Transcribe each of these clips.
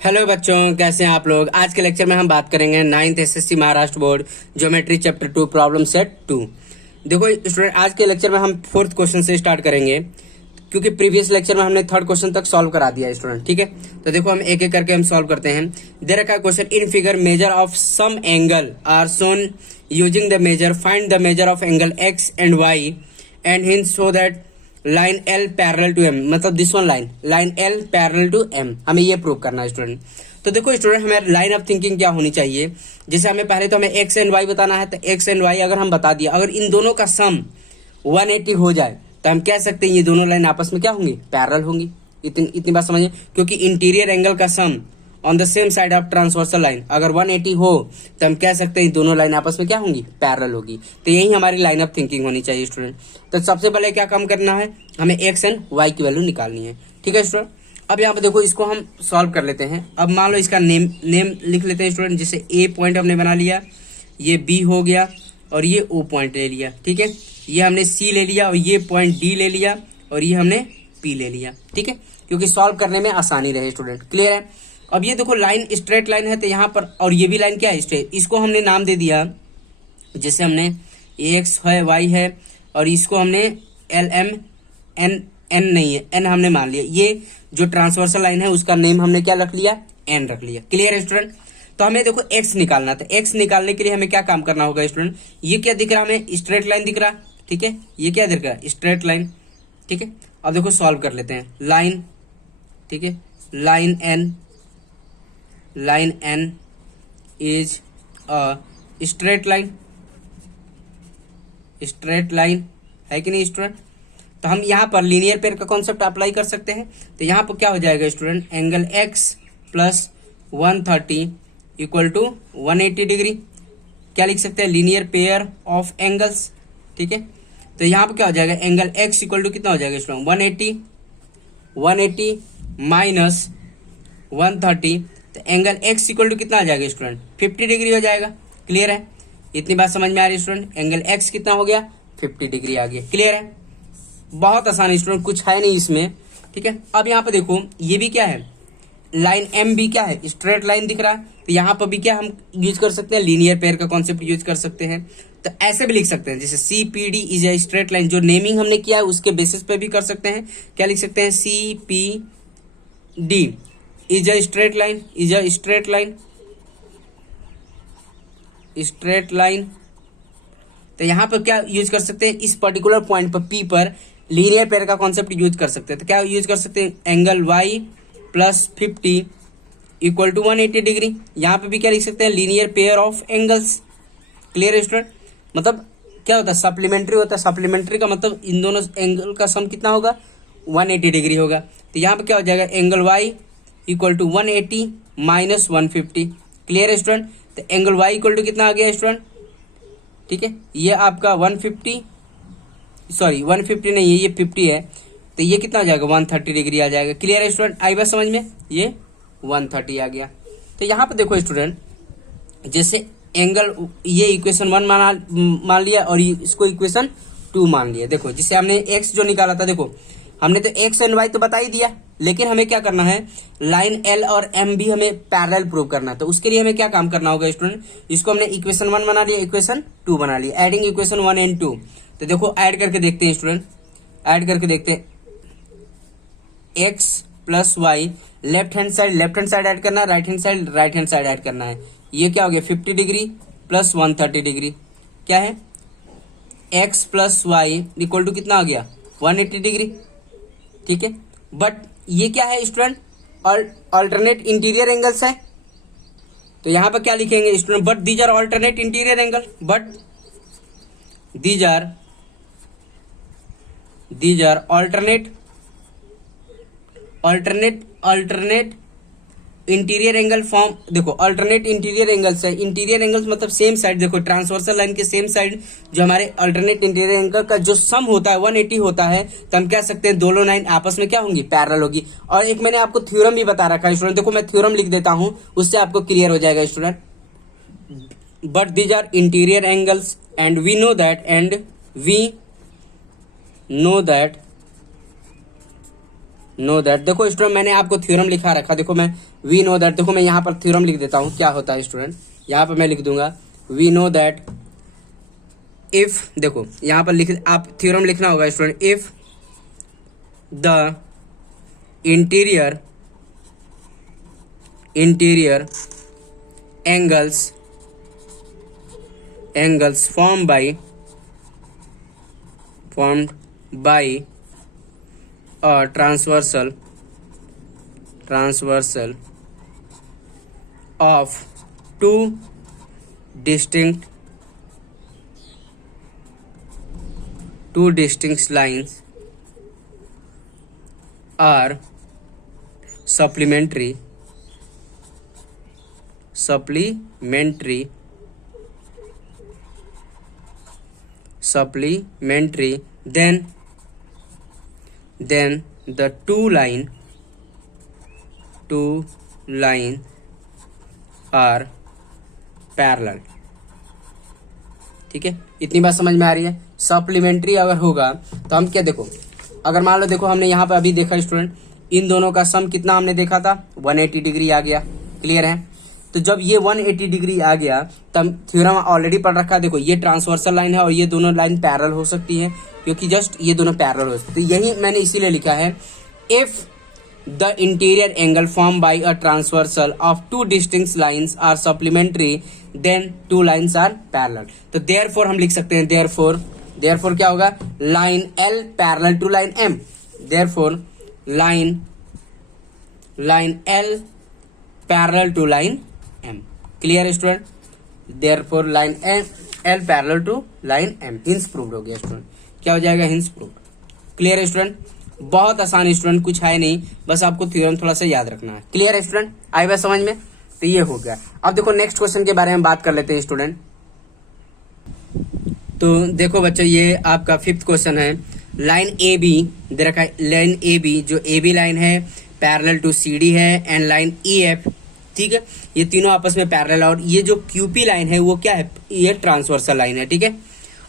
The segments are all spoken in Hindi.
हेलो बच्चों, कैसे हैं आप लोग। आज के लेक्चर में हम बात करेंगे 9th SSC Maharashtra board geometry chapter 2 problem set 2। देखो स्टूडेंट, आज के लेक्चर में हम 4th क्वेश्चन से स्टार्ट करेंगे, क्योंकि प्रीवियस लेक्चर में हमने 3rd क्वेश्चन तक सॉल्व करा दिया है स्टूडेंट। ठीक है, तो देखो हम एक एक करके हम सॉल्व करते हैं। देयर का question, in figure measure of some angle are shown using the measure, find the measure of angle X and Y and hence so that line L parallel to M, मतलब this one line L parallel to M, हमें ये प्रूव करना है स्टूडेंट। तो देखो स्टूडेंट, हमें लाइन ऑफ थिंकिंग क्या होनी चाहिए। जैसे हमें पहले तो हमें एक्स एंड वाई बताना है, तो एक्स एंड वाई अगर हम बता दिया, अगर इन दोनों का सम 180 हो जाए तो हम कह सकते हैं ये दोनों लाइन आपस में क्या होंगी, पैरेलल होंगी। इतनी बात समझिए, क्योंकि इंटीरियर एंगल का sum on the same side of transversal line अगर 180 हो तो हम कह सकते हैं दोनों लाइन आपस में क्या होंगी, पैरेलल होगी। तो यही हमारी लाइन ऑफ थिंकिंग होनी चाहिए स्टूडेंट। तो सबसे पहले क्या काम करना है, हमें एक्स एंड वाई की वैल्यू निकालनी है। ठीक है स्टूडेंट, अब यहाँ पे देखो इसको हम सॉल्व कर लेते हैं। अब मान लो इसका नेम लिख लेते हैं स्टूडेंट। जैसे ए पॉइंट हमने बना लिया, ये बी हो गया और ये ओ पॉइंट ले लिया। ठीक है, ये हमने सी ले लिया और ये पॉइंट डी ले लिया और ये हमने पी ले लिया। ठीक है, क्योंकि सॉल्व करने में आसानी रहे स्टूडेंट। क्लियर है। अब ये देखो लाइन स्ट्रेट लाइन है, तो यहाँ पर, और ये भी लाइन क्या है, स्ट्रेट। इसको हमने नाम दे दिया, जैसे हमने एक्स है, वाई है, और इसको हमने एल एम एन, एन नहीं है, एन हमने मान लिया। ये जो ट्रांसवर्सल लाइन है उसका नेम हमने क्या रख लिया, एन रख लिया। क्लियर है स्टूडेंट। तो हमें देखो एक्स निकालना था। एक्स निकालने के लिए हमें क्या काम करना होगा स्टूडेंट, ये क्या दिख रहा है हमें, स्ट्रेट लाइन दिख रहा। ठीक है, ये क्या दिख रहा है, स्ट्रेट लाइन। ठीक है, अब देखो सॉल्व कर लेते हैं। लाइन, ठीक है, line n is a straight line है कि नहीं स्टूडेंट। तो हम यहाँ पर लीनियर पेयर का कॉन्सेप्ट अप्लाई कर सकते हैं। तो यहाँ पर क्या हो जाएगा student, angle x plus 130 equal to 180 degree. क्या लिख सकते हैं, लीनियर पेयर ऑफ एंगल्स। ठीक है, तो यहाँ पर क्या हो जाएगा, एंगल एक्स इक्वल टू कितना हो जाएगा स्टूडेंट, 180 माइनस 130, तो एंगल एक्स इक्वल टू कितना आ जाएगा स्टूडेंट, 50 डिग्री हो जाएगा। क्लियर है, इतनी बात समझ में आ रही है स्टूडेंट। एंगल एक्स कितना हो गया, 50 डिग्री आ गया। क्लियर है, बहुत आसान स्टूडेंट, कुछ है नहीं इसमें। ठीक है, अब यहाँ पे देखो ये भी क्या है, लाइन एम भी क्या है, स्ट्रेट लाइन दिख रहा है। तो यहाँ पर भी क्या हम यूज कर सकते हैं, लीनियर पेयर का कॉन्सेप्ट यूज कर सकते हैं। तो ऐसे भी लिख सकते हैं, जैसे C P D is a straight line, जो नेमिंग हमने किया है उसके बेसिस पे भी कर सकते हैं। क्या लिख सकते हैं, C P D is a straight line, straight line. तो यहाँ पर क्या यूज कर सकते हैं, इस पर्टिकुलर पॉइंट पर पी पर लीनियर पेयर का कॉन्सेप्ट यूज कर सकते हैं। तो क्या यूज कर सकते हैं, angle y plus 50 equal to 180 degree. यहाँ पे भी क्या लिख सकते हैं, linear pair of angles. Clear student, मतलब क्या होता है, सप्लीमेंट्री होता है। सप्लीमेंट्री का मतलब इन दोनों एंगल का सम कितना होगा, 180 डिग्री होगा। तो यहाँ पे क्या हो जाएगा, angle Y equal to 180 minus 150। Clear है स्टूडेंट। तो एंगल वाई इक्वल टू कितना आ गया स्टूडेंट, ठीक है, ये आपका 150 नहीं है, ये 50 है, तो ये कितना आ जाएगा, 130 डिग्री आ जाएगा। क्लियर है स्टूडेंट, आई बात समझ में, ये 130 आ गया। तो यहाँ पे देखो स्टूडेंट, जैसे एंगल, ये इक्वेशन 1 मान लिया और इसको इक्वेशन 2 मान लिया। देखो जिसे हमने एक्स जो निकाला था, देखो हमने तो एक्स एंड वाई तो बता ही दिया, लेकिन हमें क्या करना है, लाइन एल और एम भी हमें पैरेलल प्रूव करना है। तो उसके लिए हमें क्या काम करना होगा स्टूडेंट, इसको हमने इक्वेशन 1 बना लिया, इक्वेशन 2 बना लिया, एडिंग इक्वेशन 1 एंड 2। तो देखो ऐड करके देखते हैं स्टूडेंट, ऐड करके देखते हैं, x plus y, left hand side add करना है, राइट हैंड साइड ऐड करना है। ये क्या हो गया, 50 डिग्री प्लस 130 डिग्री, क्या है, x plus y equal to कितना आ गया, 180 डिग्री। ठीक है, बट ये क्या है स्टूडेंट, अल्टरनेट इंटीरियर एंगल्स है। तो यहां पर क्या लिखेंगे student, but these are alternate interior angle, but these are alternate interior angle form. देखो अल्टरनेट इंटीरियर एंगल्स है, इंटीरियर एंगल्स मतलब सेम साइड। देखो ट्रांसवर्सल लाइन के सेम साइड जो हमारे अल्टरनेट इंटीरियर एंगल का जो सम होता है 180 होता है, तो हम कह सकते हैं दोनों लाइन आपस में क्या होंगी, पैरेलल होगी। और एक मैंने आपको थ्योरम भी बता रखा है स्टूडेंट, देखो मैं थ्योरम लिख देता हूं, उससे आपको क्लियर हो जाएगा student. But these are interior angles and we know that no that, देखो स्टूडेंट मैंने आपको थ्योरम लिखा रखा, देखो मैं वी नो दैट, देखो मैं यहाँ पर थ्योरम लिख देता हूँ, क्या होता है स्टूडेंट, यहाँ पर मैं लिख दूंगा वी नो दैट इफ, देखो यहाँ पर लिख, आप थ्योरम लिखना होगा student, if the interior angles formed by a transversal of two distinct lines are supplementary, then the two line are parallel. ठीक है, इतनी बात समझ में आ रही है। सप्लीमेंट्री अगर होगा तो हम क्या, देखो अगर मान लो, देखो हमने यहाँ पे अभी देखा स्टूडेंट, इन दोनों का सम कितना हमने देखा था, 180 डिग्री आ गया, क्लियर है। तो जब ये 180 डिग्री आ गया तब थ्योरम ऑलरेडी पढ़ रखा है, देखो ये ट्रांसवर्सल लाइन है और ये दोनों लाइन पैरेलल हो सकती है, क्योंकि जस्ट ये दोनों पैरेलल हो सकती है। तो यही मैंने इसीलिए लिखा है, if the interior angle form by a transversal of two distinct lines are supplementary then two lines are parallel. तो देयरफॉर हम लिख सकते हैं, देयरफॉर क्या होगा, line L parallel to line m, therefore line L parallel to line m, clear student. Therefore line L parallel to line m, hence proved हो गया स्टूडेंट, क्या हो जाएगा, हिंस प्रूव्ड, क्लियर स्टूडेंट। बहुत आसान स्टूडेंट, कुछ है नहीं, बस आपको थ्योरम थोड़ा सा याद रखना है, क्लियर स्टूडेंट, आई बात समझ में। तो ये हो गया। अब देखो नेक्स्ट क्वेश्चन के बारे में बात कर लेते हैं स्टूडेंट। तो देखो बच्चों, ये आपका 5th क्वेश्चन है, लाइन ए बी दे रखा है, लाइन ए बी, जो ए बी लाइन है पैरेलल टू सी डी है, एंड लाइन ई एफ, ठीक है, ये तीनों आपस में पैरेलल, और ये जो क्यूपी लाइन है वो क्या है, ये ट्रांसवर्सल लाइन है, ठीक है।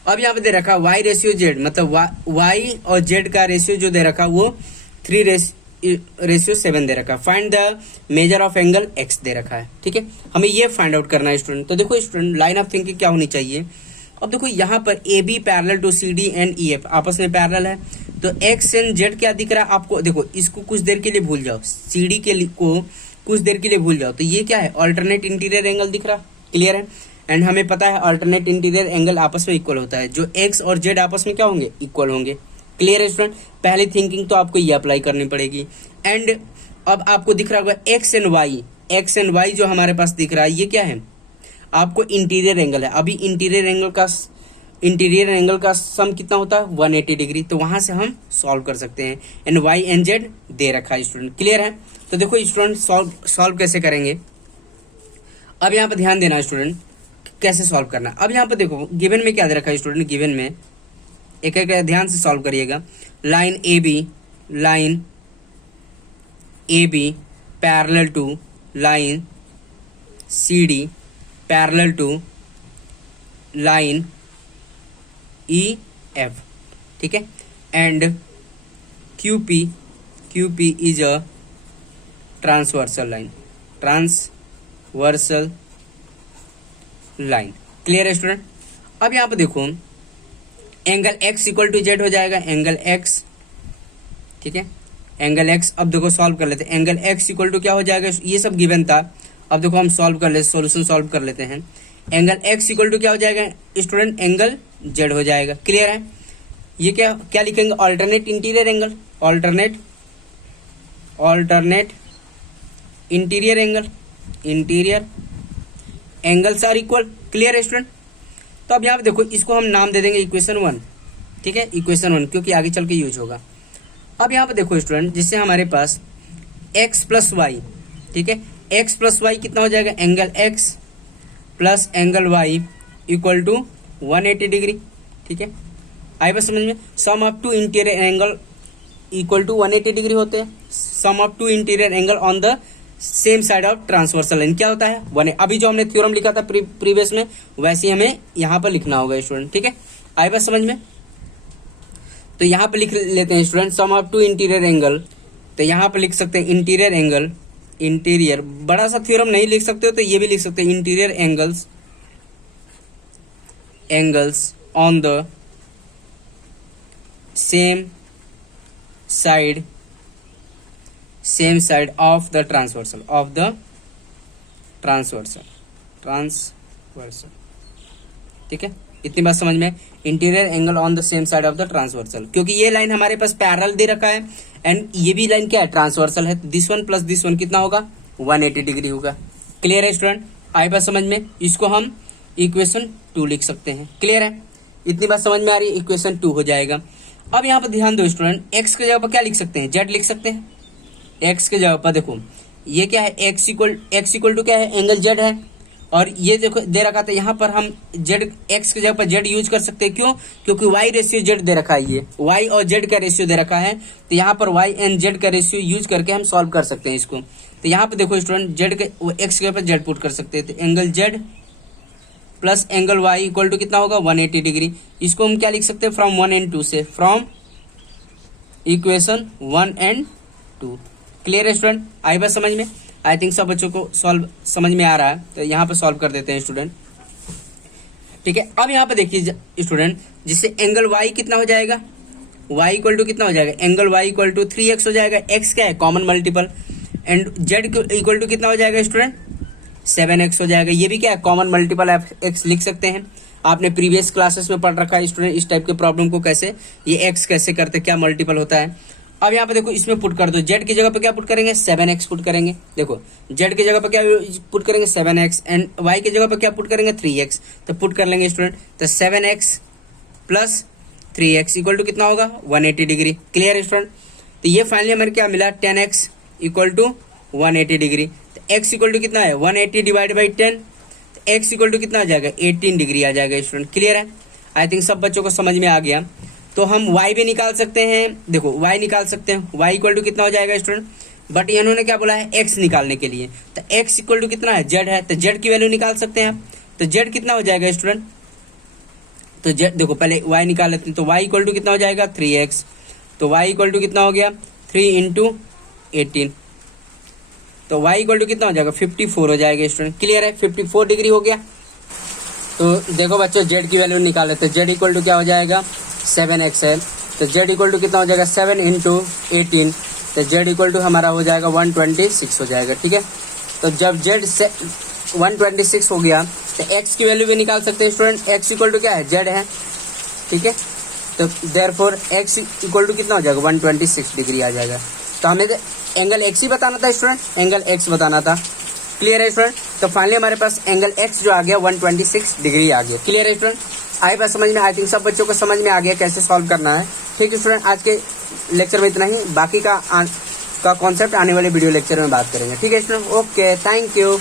अब यहाँ पे दे रखा वाई रेशियो जेड, मतलब वाई और जेड का रेशियो जो दे रखा वो 3:7 दे रखा। Find the measure of angle X दे रखा है, ठीक है, हमें ये फाइंड आउट करना है स्टूडेंट। तो देखो स्टूडेंट, लाइन ऑफ थिंकिंग क्या होनी चाहिए। अब देखो यहाँ पर A B parallel to C D and E F आपस में पैरेलल है, तो एक्स एंड जेड क्या दिख रहा है आपको, देखो इसको कुछ देर के लिए भूल जाओ, सी डी को कुछ देर के लिए भूल जाओ, तो ये क्या है, अल्टरनेट इंटीरियर एंगल दिख रहा, क्लियर है। एंड हमें पता है अल्टरनेट इंटीरियर एंगल आपस में इक्वल होता है, जो एक्स और जेड आपस में क्या होंगे, इक्वल होंगे, क्लियर है स्टूडेंट। पहली थिंकिंग तो आपको ये अप्लाई करनी पड़ेगी। एंड अब आपको दिख रहा होगा एक्स एंड वाई जो हमारे पास दिख रहा है, ये क्या है, आपको इंटीरियर एंगल है। अभी इंटीरियर एंगल का सम कितना होता है, 180 डिग्री, तो वहां से हम सॉल्व कर सकते हैं। एंड वाई एंड जेड दे रखा है स्टूडेंट, क्लियर है। तो देखो स्टूडेंट, सॉल्व कैसे करेंगे, अब यहाँ पर ध्यान देना स्टूडेंट, कैसे सॉल्व करना। अब यहाँ पर देखो गिवन में क्या दे रखा है स्टूडेंट, गिवन में एक एक ध्यान से सॉल्व करिएगा। Line A B parallel to line C D parallel to line E F, ठीक है, and Q P is a transversal line, clear है स्टूडेंट। अब यहाँ पे देखो angle x equal to Z हो जाएगा, एंगल x, ठीक है, एंगल x। अब देखो सॉल्व कर लेते हैं, एंगल x इक्वल टू क्या हो जाएगा, ये सब गिवन था, अब देखो हम सॉल्व कर लेते, सॉल्यूशन सॉल्व कर लेते हैं। एंगल x इक्वल टू क्या हो जाएगा स्टूडेंट, एंगल z हो जाएगा, क्लियर है। ये क्या लिखेंगे, alternate interior angle, alternate interior angles are equal, clear है स्टूडेंट। तो अब यहाँ पे देखो इसको हम नाम दे देंगे इक्वेशन 1, ठीक है, इक्वेशन 1, क्योंकि आगे चल के यूज होगा। अब यहाँ पे देखो स्टूडेंट, जिससे हमारे पास x प्लस वाई, ठीक है, x प्लस वाई कितना हो जाएगा, angle x plus angle y equal to 180 degree, ठीक है, आई बस समझ में। Sum of two interior angle equal to 180 degree होते हैं, sum of two interior angle on the same side of transversal line क्या होता है, 1। अभी जो हमने थ्योरम लिखा था प्रीवियस में, वैसे ही हमें यहाँ पर लिखना होगा स्टूडेंट, ठीक है, आई बस समझ में। तो यहाँ पे लिख लेते हैं student, sum of two interior angle तो यहाँ पर लिख सकते हैं इंटीरियर एंगल, इंटीरियर बड़ा सा थ्योरम नहीं लिख सकते हो तो ये भी लिख सकते हैं interior angles on the same side of the transversal. ठीक है, इतनी बात समझ में। Interior angle on the same side of the transversal, क्योंकि ये लाइन हमारे पास पैरेलल दे रखा है एंड ये भी लाइन क्या है, ट्रांसवर्सल है। This one plus this one कितना होगा, 180 डिग्री होगा। क्लियर है स्टूडेंट, आई बात समझ में। इसको हम इक्वेशन 2 लिख सकते हैं। क्लियर है, इतनी बात समझ में आ रही है, इक्वेशन 2 हो जाएगा। अब यहाँ पर ध्यान दो स्टूडेंट, एक्स के जगह पर क्या लिख सकते हैं, जेड लिख सकते हैं। एक्स के जगह पर देखो ये क्या है, एक्स इक्वल टू क्या है, एंगल जेड है। और ये देखो दे रखा था, यहाँ पर हम जेड, एक्स की जगह पर जेड यूज कर सकते हैं। क्यों, क्योंकि वाई रेशियो जेड दे रखा है, ये वाई और जेड का रेशियो दे रखा है। तो यहाँ पर वाई एंड जेड का रेशियो यूज करके हम सॉल्व कर सकते हैं इसको। तो यहाँ पर देखो स्टूडेंट, जेड के एक्स के जगह पर जेड पुट कर सकते हैं। तो angle Z plus angle Y equal to कितना होगा, 180 डिग्री। इसको हम क्या लिख सकते हैं, फ्रॉम 1 and 2 से, फ्रॉम इक्वेशन 1 and 2। क्लियर है स्टूडेंट, आई बात समझ में। आई थिंक सब बच्चों को सॉल्व समझ में आ रहा है, तो यहाँ पे सॉल्व कर देते हैं स्टूडेंट। ठीक है, अब यहाँ पे देखिए स्टूडेंट, जिससे एंगल y कितना हो जाएगा, y इक्वल टू कितना हो जाएगा, angle y equal to 3x हो जाएगा। x क्या है, common multiple. And z equal to कितना हो जाएगा स्टूडेंट, 7x हो जाएगा। ये भी क्या है, कॉमन मल्टीपल ऑफ x लिख सकते हैं। आपने प्रीवियस क्लासेस में पढ़ रखा है स्टूडेंट इस टाइप के प्रॉब्लम को, कैसे ये x कैसे करते, क्या मल्टीपल होता है। अब यहाँ पे देखो, इसमें पुट कर दो, z की जगह पे क्या पुट करेंगे, 7x पुट करेंगे। देखो z की जगह पे क्या पुट करेंगे, 7x, एंड y की जगह पे क्या पुट करेंगे, 3x। तो पुट कर लेंगे स्टूडेंट, तो 7x plus 3x equal to कितना होगा, 180 डिग्री। क्लियर है स्टूडेंट, तो ये फाइनली हमें क्या मिला, 10x इक्वल टू 180 डिग्री। तो x इक्वल टू कितना है, 180 डिवाइड बाई 10, तो x इक्वल टू कितना आ जाएगा, 18 डिग्री आ जाएगा स्टूडेंट। क्लियर है, आई थिंक सब बच्चों को समझ में आ गया। तो हम y भी निकाल सकते हैं, देखो y निकाल सकते हैं, y इक्वल टू कितना हो जाएगा स्टूडेंट, बट इन्होंने क्या बोला है, x निकालने के लिए। तो x इक्वल टू कितना है, z है, तो z की वैल्यू निकाल सकते हैं आप। तो z कितना हो जाएगा स्टूडेंट, तो z देखो पहले y निकाल लेते हैं। तो y इक्वल टू कितना हो जाएगा, 3x। तो y इक्वल टू कितना हो गया, 3 इंटू 18। तो y इक्वल टू कितना हो जाएगा, 54 हो जाएगा स्टूडेंट। क्लियर है, 54 डिग्री हो गया। तो देखो बच्चों, z की वैल्यू निकाल लेते हैं। z इक्वल टू क्या हो जाएगा, 7x है। तो z इक्वल टू कितना हो जाएगा, 7 इंटू 18। तो z इक्वल टू हमारा हो जाएगा 126 हो जाएगा। ठीक है, तो जब z से 126 हो गया तो x की वैल्यू भी निकाल सकते हैं स्टूडेंट। x इक्वल टू क्या है, z है। ठीक है, तो देयरफॉर x इक्वल टू कितना हो जाएगा, 126 डिग्री आ जाएगा। तो हमें एंगल x ही बताना था स्टूडेंट, एंगल x बताना था। क्लियर है स्टूडेंट, तो फाइनली हमारे पास एंगल x जो आ गया 126 डिग्री आ गया। क्लियर है स्टूडेंट, आई बात समझ में। आई थिंक सब बच्चों को समझ में आ गया कैसे सॉल्व करना है। ठीक है स्टूडेंट, आज के लेक्चर में इतना ही, बाकी का कॉन्सेप्ट आने वाले वीडियो लेक्चर में बात करेंगे। ठीक है स्टूडेंट, ओके, थैंक यू।